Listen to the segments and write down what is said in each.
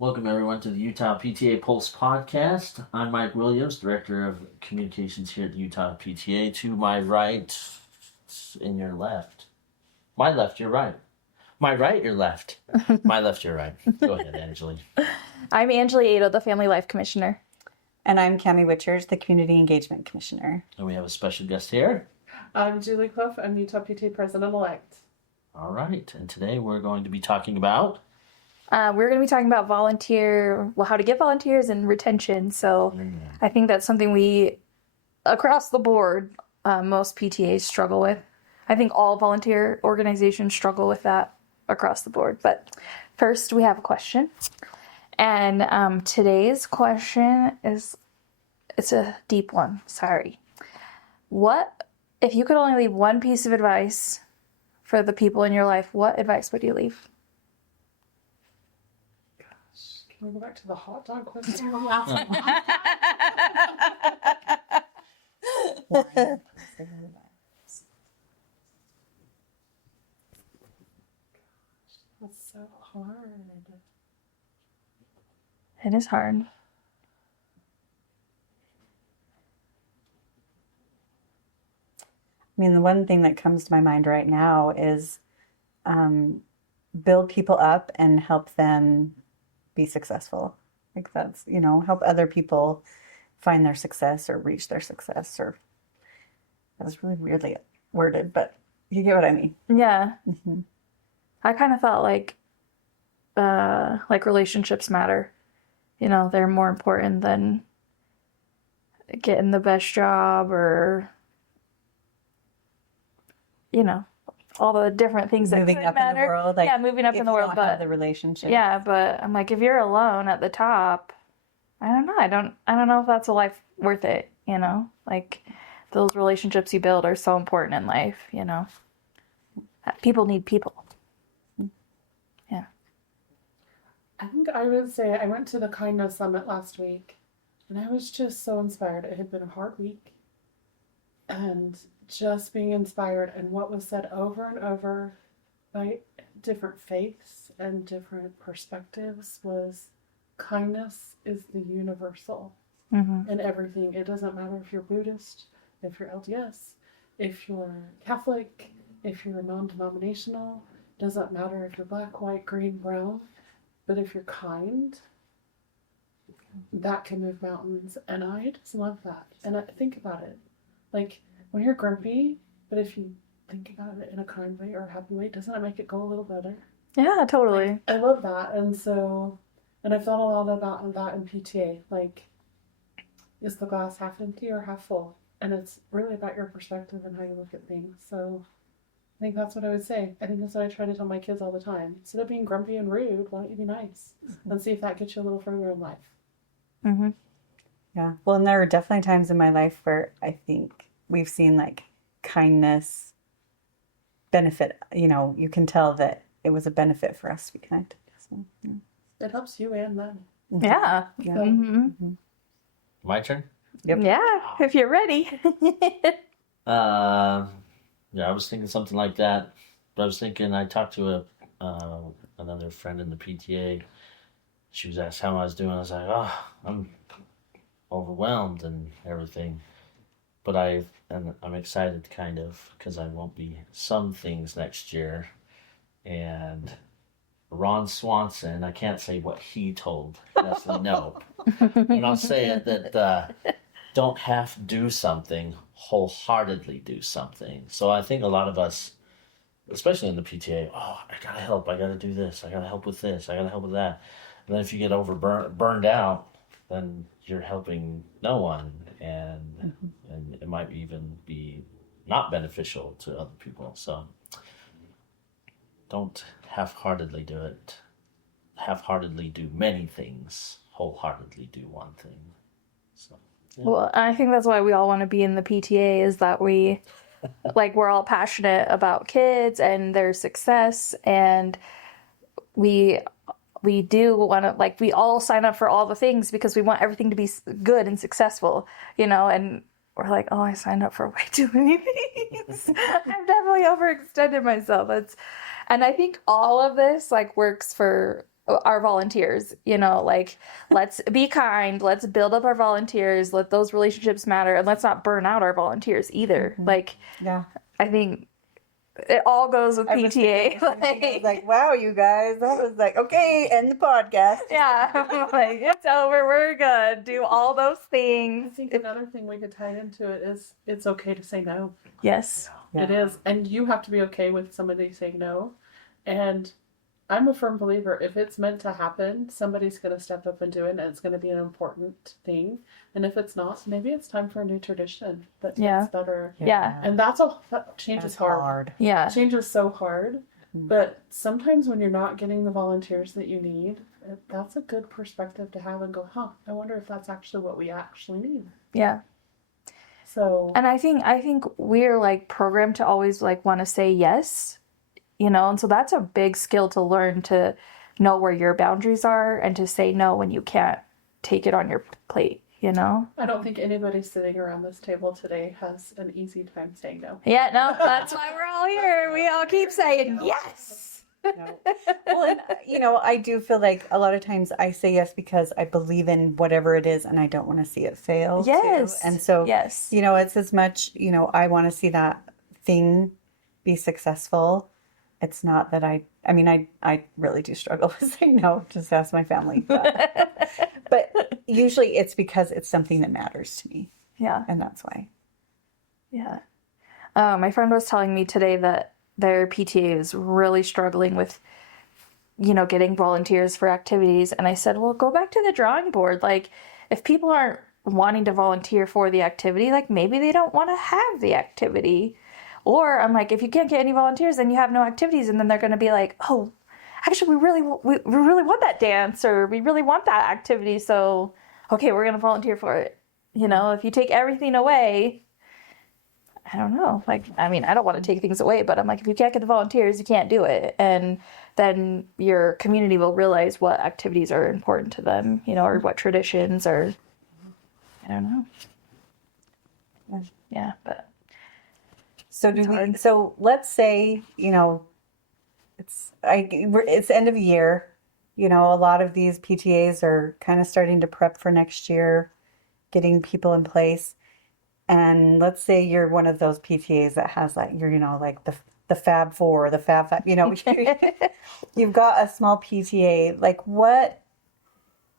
Welcome everyone to the Utah PTA Pulse podcast. I'm Mike Williams, Director of Communications here at the Utah PTA. To my right, and your left. My left, your right. My right, your left. My left, your right. Go ahead, Anjali. I'm Anjali Ado, the Family Life Commissioner. And I'm Cami Witchers, the Community Engagement Commissioner. And we have a special guest here. I'm Julie Cliff. I'm Utah PTA President-elect. All right, and today we're going to be talking about... We're going to be talking about how to get volunteers and retention. So I think that's something we, across the board, most PTAs struggle with. I think all volunteer organizations struggle with that across the board. But first, we have a question. And today's question it's a deep one. Sorry. If you could only leave one piece of advice for the people in your life, what advice would you leave? Can we go back to the hot dog question? That's so hard. It is hard. I mean, the one thing that comes to my mind right now is build people up and help them be successful. Like that's, help other people find their success or reach their success. Or that was really weirdly worded, but you get what I mean. Yeah. Mm-hmm. I kind of felt like relationships matter. They're more important than getting the best job or, all the different things that moving could up matter. in the world. Moving up in the world, but the relationship. Yeah, but I'm like, if you're alone at the top, I don't know. I don't know if that's a life worth it. Like those relationships you build are so important in life. People need people. Yeah. I think I would say I went to the Kindness Summit last week, and I was just so inspired. It had been a hard week, and just being inspired, and what was said over and over by different faiths and different perspectives was kindness is the universal in everything. It doesn't matter if you're Buddhist, if you're LDS, if you're Catholic, if you're non-denominational, doesn't matter if you're black, white, green, brown, but if you're kind, that can move mountains. And I just love that. And I think about it. Like, when you're grumpy, but if you think about it in a kind way or a happy way, doesn't that make it go a little better? Yeah, totally. I love that. And I've thought a lot about that in PTA. Like, is the glass half empty or half full? And it's really about your perspective and how you look at things. So I think that's what I would say. I think that's what I try to tell my kids all the time. Instead of being grumpy and rude, why don't you be nice? And see if that gets you a little further in life. Mm-hmm. Yeah. Well, and there are definitely times in my life where I think we've seen like kindness benefit, you can tell that it was a benefit for us to be kind. So, yeah. It helps you and them. Yeah. Yeah. Mm-hmm. My turn? Yep. Yeah, if you're ready. I was thinking something like that. But I was thinking, I talked to another friend in the PTA. She was asked how I was doing. I was like, I'm overwhelmed and everything. But I'm excited kind of because I won't be some things next year. And Ron Swanson, I can't say what he told Leslie Knope. And I'll say it that don't half do something, wholeheartedly do something. So I think a lot of us, especially in the PTA, I gotta help, I gotta do this, I gotta help with this, I gotta help with that. And then if you get burned out, then you're helping no one, and it might even be not beneficial to other people. So don't half-heartedly do it. Half-heartedly do many things. Wholeheartedly do one thing. So, yeah. Well, I think that's why we all want to be in the PTA, is that we're all passionate about kids and their success, and we do want to, we all sign up for all the things because we want everything to be good and successful, and we're like, I signed up for way too many things. I've definitely overextended myself. And I think all of this works for our volunteers, you know, like let's be kind, let's build up our volunteers, let those relationships matter, and let's not burn out our volunteers either. Like, Yeah. I think it all goes with I was PTA. thinking the same thing. I was like, wow, you guys, that was like, okay, end the podcast. Yeah, like it's over, we're good. Do all those I things. think another thing we could tie into it is it's okay to say no. Yes. Yeah. It is. And you have to be okay with somebody saying no. And I'm a firm believer, if it's meant to happen, somebody's going to step up and do it, and it's going to be an important thing. And if it's not, maybe it's time for a new tradition that Yeah. gets better. Yeah. And change is hard. Yeah. Change is so hard. But sometimes when you're not getting the volunteers that you need, that's a good perspective to have and go, I wonder if that's actually what we actually need. Yeah. So, And I think we're like programmed to always like want to say yes, you know, and so that's a big skill to learn, to know where your boundaries are and to say no when you can't take it on your plate, you know? I don't think anybody sitting around this table today has an easy time saying no. Yeah, no, that's why we're all here. We all keep saying yes. No. Well, and you know, I do feel like a lot of times I say yes because I believe in whatever it is and I don't want to see it fail. Yes. Too. And so, yes. you know, it's as much, you know, I want to see that thing be successful. It's not that I really do struggle with saying no, just ask my family. But usually it's because it's something that matters to me. Yeah. And that's why. Yeah. My friend was telling me today that their PTA is really struggling with, you know, getting volunteers for activities. And I said, well, go back to the drawing board. Like, if people aren't wanting to volunteer for the activity, like maybe they don't want to have the activity. Or I'm like, if you can't get any volunteers, then you have no activities. And then they're going to be like, oh, actually, we really want that dance, or we really want that activity. So, okay, we're going to volunteer for it. You know, if you take everything away, I don't know. Like, I mean, I don't want to take things away, but I'm like, if you can't get the volunteers, you can't do it. And then your community will realize what activities are important to them, you know, or what traditions, or I don't know. Yeah, but. So so let's say, you know, it's end of year, you know, a lot of these PTAs are kind of starting to prep for next year, getting people in place. And let's say you're one of those PTAs that has like, you're, you know, like the Fab Four, the Fab Five, you know, you've got a small PTA. Like what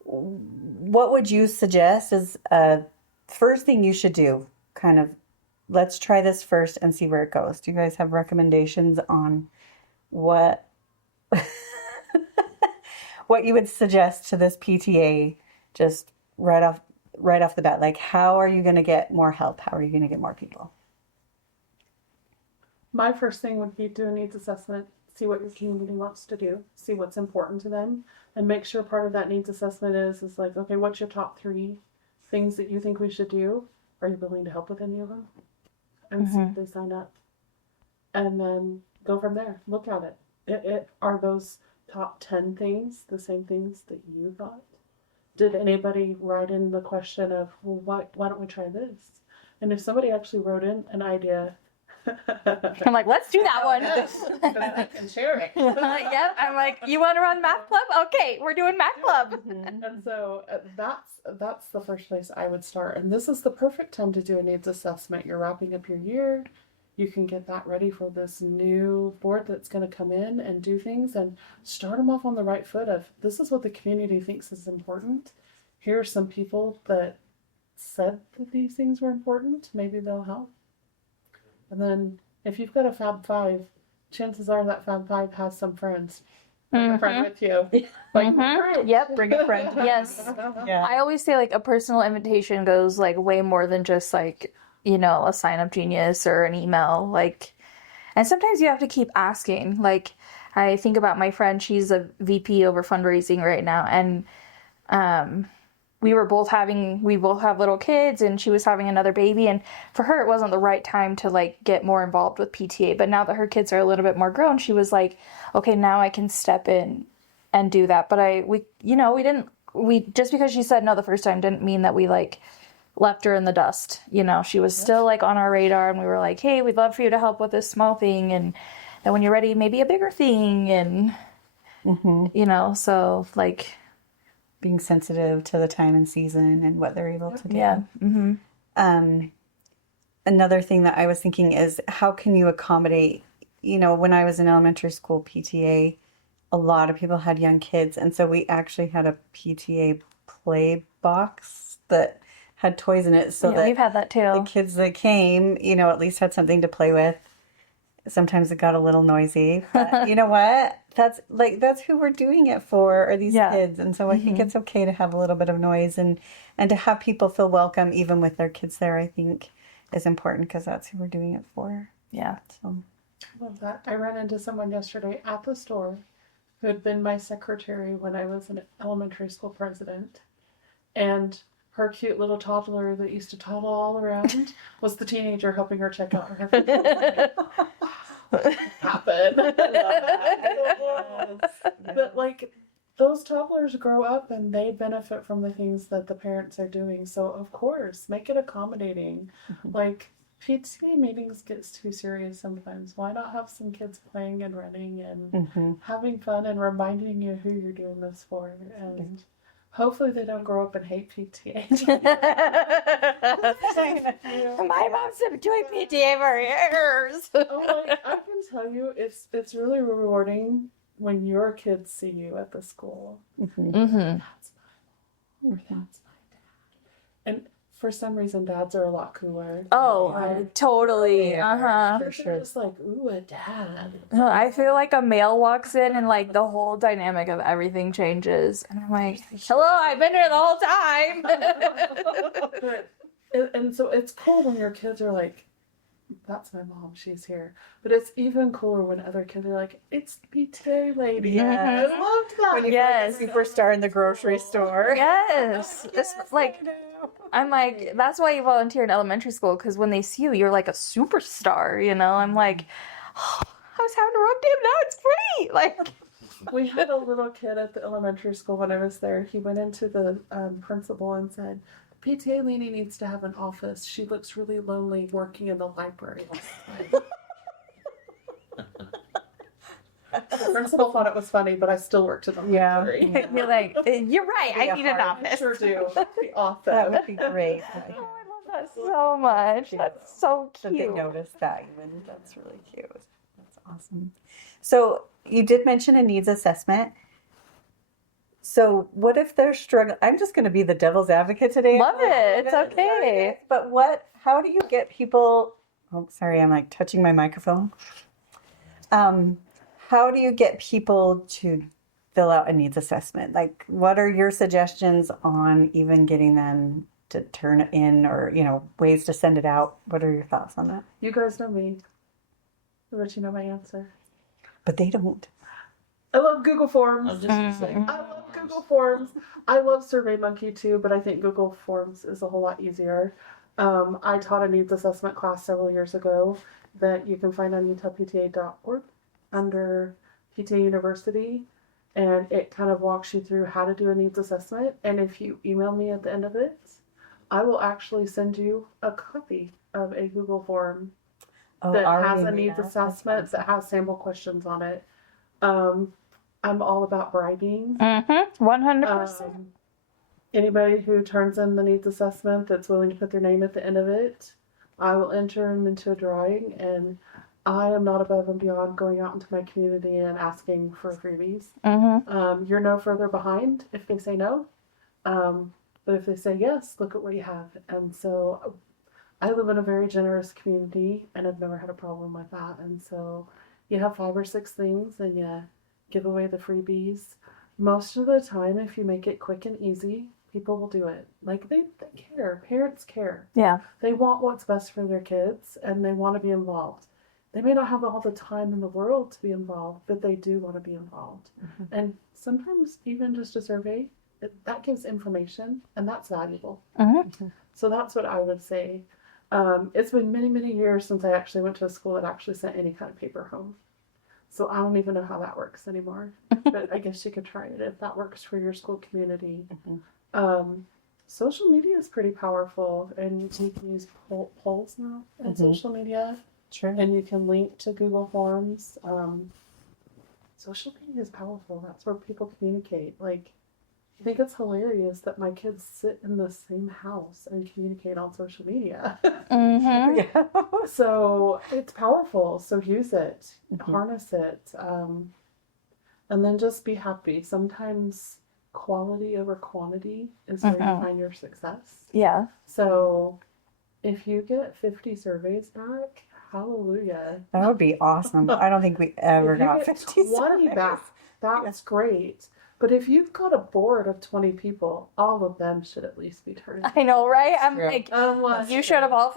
would you suggest is first thing you should do? Kind of, let's try this first and see where it goes. Do you guys have recommendations on what what you would suggest to this PTA just right off the bat? Like, how are you going to get more help? How are you going to get more people? My first thing would be do a needs assessment, see what your community wants to do, see what's important to them, and make sure part of that needs assessment is like, okay, what's your top 3 things that you think we should do? Are you willing to help with any of them? And see if they sign up. And then go from there. Look at it. Are those top 10 things the same things that you thought? Did anybody write in the question of, well, why don't we try this? And if somebody actually wrote in an idea, I'm like, let's do that one. I can share it. Yep. I'm like, you want to run math club? Okay, we're doing math club. And so that's the first place I would start. And this is the perfect time to do a needs assessment. You're wrapping up your year. You can get that ready for this new board that's going to come in and do things, and start them off on the right foot of, this is what the community thinks is important. Here are some people that said that these things were important. Maybe they'll help. And then if you've got a Fab 5, chances are that Fab 5 has some friends. Bring a friend with you. Like, Yep. Bring a friend. Yes. Yeah. I always say like a personal invitation goes like way more than just like, you know, a sign up genius or an email. Like, and sometimes you have to keep asking. Like, I think about my friend, she's a VP over fundraising right now, and we both have little kids, and she was having another baby, and for her it wasn't the right time to like get more involved with PTA. But now that her kids are a little bit more grown, she was like, okay, now I can step in and do that. But we just because she said no the first time didn't mean that we like left her in the dust. You know, she was still like on our radar, and we were like, hey, we'd love for you to help with this small thing, and then when you're ready, maybe a bigger thing. And you know, so like, Being sensitive to the time and season and what they're able to do. yeah. Another thing that I was thinking is how can you accommodate, when I was in elementary school PTA, a lot of people had young kids. And so we actually had a PTA play box that had toys in it so Yeah, that we've had that the too. kids that came, at least had something to play with. Sometimes it got a little noisy, but you know what? That's who we're doing it for, are these Yeah. kids. And so I think it's okay to have a little bit of noise and to have people feel welcome even with their kids there, I think is important because that's who we're doing it for. Yeah. So Love that. I ran into someone yesterday at the store who had been my secretary when I was an elementary school president. And her cute little toddler that used to toddle all around was the teenager helping her check out her happen. But like those toddlers grow up and they benefit from the things that the parents are doing. So of course, make it accommodating. Like PTA meetings gets too serious sometimes. Why not have some kids playing and running and having fun and reminding you who you're doing this for? And hopefully they don't grow up and hate PTA. My mom's been doing PTA for years. Oh, like, I can tell you, it's really rewarding when your kids see you at the school. That's my mom, or that's my dad. And for some reason, dads are a lot cooler. Oh, totally. They're just like, ooh, a dad. No, I feel like a male walks in and like the whole dynamic of everything changes. And I'm like, hello, I've been here the whole time. And so it's cool when your kids are like, that's my mom, she's here. But it's even cooler when other kids are like, it's the PTA lady. Yes. I loved that. when you Yes. find a superstar in the grocery store. Yes. It's like, I'm like, that's why you volunteer in elementary school, because when they see you, you're like a superstar, you know? I'm like, oh, I was having a rough day, but now it's great. Like, We had a little kid at the elementary school when I was there. He went into the principal and said, PTA lady needs to have an office. She looks really lonely working in the library all the time. The principal thought it was funny, but I still worked in the library. you're like, you're right, I need an hard. I office. sure do. That'd be awesome. That would be great. Oh, I love that so much. That's so That they cute. noticed that even. That's really cute. That's awesome. So you did mention a needs assessment. So what if they're struggling? I'm just going to be the devil's advocate today. Love it. It's okay. But how do you get people, oh, sorry, I'm like touching my microphone. How do you get people to fill out a needs assessment? Like, what are your suggestions on even getting them to turn it in or, ways to send it out? What are your thoughts on that? You guys know me. But you know my answer. But they don't. I love Google Forms. I was just gonna say, I love Google Forms. I love SurveyMonkey too, but I think Google Forms is a whole lot easier. I taught a needs assessment class several years ago that you can find on utahpta.org under PTA University, and it kind of walks you through how to do a needs assessment. And if you email me at the end of it, I will actually send you a copy of a Google form that has a needs assessment that has sample questions on it. I'm all about bribing. 100%. Anybody who turns in the needs assessment that's willing to put their name at the end of it, I will enter them into a drawing, and I am not above and beyond going out into my community and asking for freebies. You're no further behind if they say no. But if they say yes, look at what you have. And so I live in a very generous community, and I've never had a problem with that. And so you have 5 or 6 things, and you give away the freebies. Most of the time, if you make it quick and easy, people will do it. Like, they care. Parents care. Yeah. They want what's best for their kids, and they want to be involved. They may not have all the time in the world to be involved, but they do want to be involved. And sometimes even just a survey, that gives information, and that's valuable. So that's what I would say. It's been many, many years since I actually went to a school that actually sent any kind of paper home. So I don't even know how that works anymore. But I guess you could try it if that works for your school community. Social media is pretty powerful, and you can use polls now on social media. Sure. And you can link to Google Forms. social media is powerful. That's where people communicate. Like, I think it's hilarious that my kids sit in the same house and communicate on social media. Mm-hmm. Yeah. So it's powerful. So use it, Mhm. harness it, and then just be happy. Sometimes quality over quantity is where you Mhm. find your success. Yeah. So if you get 50 surveys back, hallelujah. That would be awesome. I don't think we ever If you got get 50 20 surveys. back, that's great. But if you've got a board of 20 people, all of them should at least be turned. I know, right? I'm True. like, Unless you should have all